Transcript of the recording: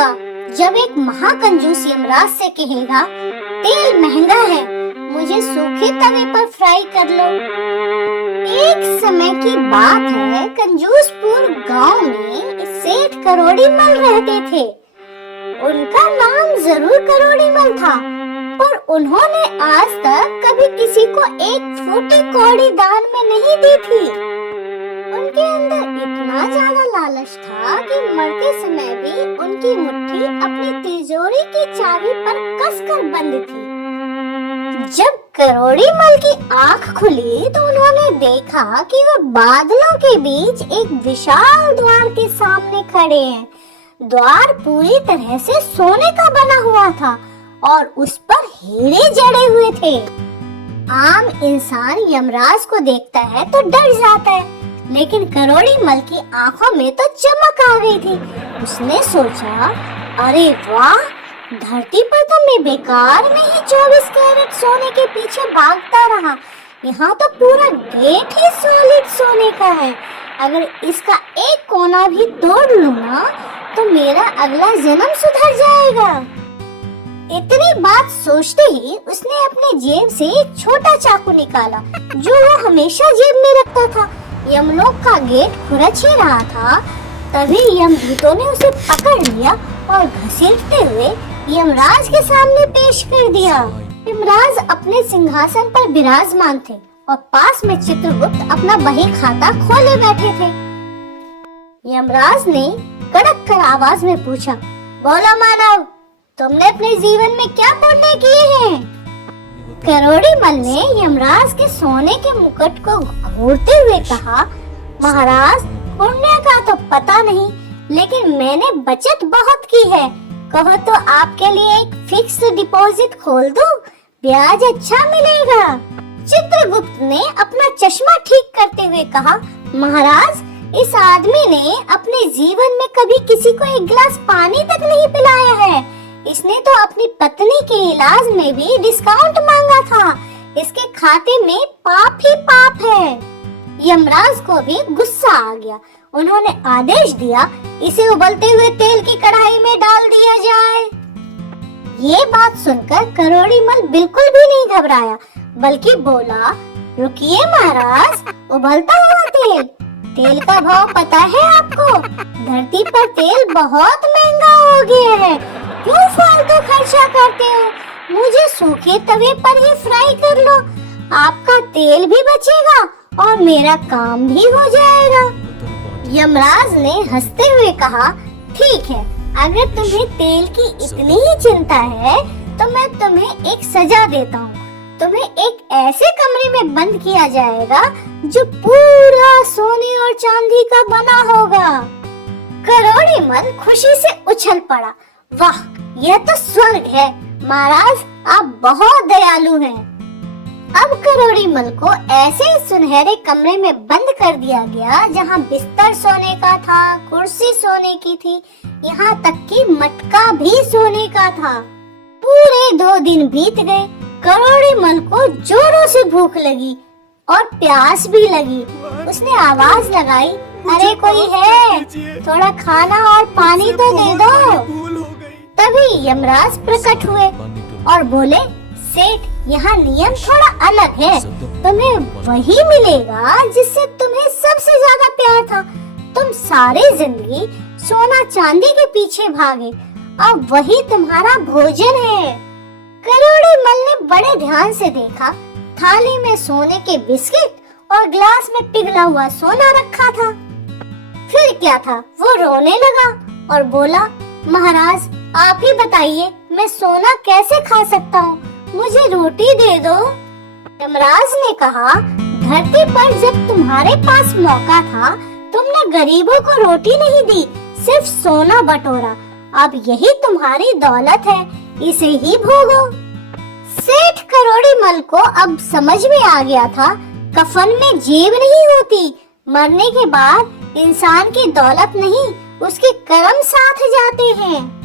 होगा जब एक महाकंजूस यमराज से कहेगा, तेल महंगा है, मुझे सूखे तवे पर फ्राई कर लो। एक समय की बात है, कंजूसपुर गांव में एक सेठ करोड़ीमल रहते थे। उनका नाम जरूर करोड़ीमल था, पर उन्होंने आज तक कभी किसी को एक फूटी कौड़ी दान में नहीं दी थी। उनके अंदर इतना ज्यादा लालच था कि मरते समय भी उनकी मुट्ठी अपनी तिजोरी की चाबी पर कसकर बंद थी। जब करोड़ीमल की आंख खुली तो उन्होंने देखा कि वो बादलों के बीच एक विशाल द्वार के सामने खड़े हैं। द्वार पूरी तरह से सोने का बना हुआ था और उस पर हीरे जड़े हुए थे। आम इंसान यमराज को देखता है तो डर जाता है, लेकिन करोड़ीमल की आंखों में तो चमक आ गई थी। उसने सोचा, अरे वाह, धरती पर तो मैं बेकार में ही 24 कैरेट सोने के पीछे भागता रहा। यहाँ तो पूरा गेट ही सॉलिड सोने का है। अगर इसका एक कोना भी तोड़ लूं ना, तो मेरा अगला जन्म सुधर जाएगा। इतनी बात सोचते ही उसने अपने जेब से एक छोटा चाकू निकाला, जो वो हमेशा जेब में रखता था। यमलोक का गेट खुरच ही रहा था, तभी यमदूतों ने उसे पकड़ लिया और घसीटते हुए यमराज के सामने पेश कर दिया। यमराज अपने सिंहासन पर विराजमान थे और पास में चित्रगुप्त अपना बही खाता खोले बैठे थे। यमराज ने कड़क कर आवाज में पूछा, बोलो मानव, तुमने अपने जीवन में क्या पुण्य किए हैं? करोड़ीमल ने यमराज के सोने के मुकुट को घूरते हुए कहा, महाराज, पुण्य का तो पता नहीं, लेकिन मैंने बचत बहुत की है। कहो तो आपके लिए एक फिक्स डिपॉजिट खोल दूं, ब्याज अच्छा मिलेगा। चित्रगुप्त ने अपना चश्मा ठीक करते हुए कहा, महाराज, इस आदमी ने अपने जीवन में कभी किसी को एक गिलास पानी तक नहीं पिलाया है। इसने तो अपनी पत्नी के इलाज में भी डिस्काउंट मांगा था। इसके खाते में पाप ही पाप है। यमराज को भी गुस्सा आ गया। उन्होंने आदेश दिया, इसे उबलते हुए तेल की कढ़ाई में डाल दिया जाए। ये बात सुनकर करोड़ीमल बिल्कुल भी नहीं घबराया, बल्कि बोला, रुकिए महाराज, उबलता हुआ तेल? तेल का भाव पता है आपको? धरती पर तेल बहुत महंगा हो गया है। क्यों फालतू खर्चा करते हो? मुझे सूखे तवे पर ही फ्राई कर लो। आपका तेल भी बचेगा और मेरा काम भी हो जाएगा। यमराज ने हंसते हुए कहा, ठीक है, अगर तुम्हें तेल की इतनी ही चिंता है तो मैं तुम्हें एक सजा देता हूँ। तुम्हें एक ऐसे कमरे में बंद किया जाएगा जो पूरा सोने और चांदी का बना होगा। करोड़ीमल खुशी से उछल पड़ा, वाह, यह तो स्वर्ग है। महाराज, आप बहुत दयालु हैं। अब करोड़ीमल को ऐसे सुनहरे कमरे में बंद कर दिया गया, जहाँ बिस्तर सोने का था, कुर्सी सोने की थी, यहाँ तक कि मटका भी सोने का था। पूरे 2 दिन बीत गए। करोड़ीमल को जोरों से भूख लगी और प्यास भी लगी। उसने आवाज लगाई, अरे कोई है, थोड़ा खाना और पानी तो दे दो। तभी यमराज प्रकट हुए और बोले, सेठ, यहाँ नियम थोड़ा अलग है। तुम्हें वही मिलेगा जिससे तुम्हें सबसे ज्यादा प्यार था। तुम सारी जिंदगी सोना चांदी के पीछे भागे, अब वही तुम्हारा भोजन है। करोड़ीमल ने बड़े ध्यान से देखा। थाली में सोने के बिस्किट और ग्लास में पिघला हुआ सोना रखा था। फिर क्या था, वो रोने लगा और बोला, महाराज, आप ही बताइए, मैं सोना कैसे खा सकता हूँ? मुझे रोटी दे दो। यमराज ने कहा, धरती पर जब तुम्हारे पास मौका था, तुमने गरीबों को रोटी नहीं दी, सिर्फ सोना बटोरा। अब यही तुम्हारी दौलत है, इसे ही भोगो। सेठ करोड़ीमल को अब समझ में आ गया था, कफन में जेब नहीं होती। मरने के बाद इंसान की दौलत नहीं, उसके कर्म साथ जाते हैं।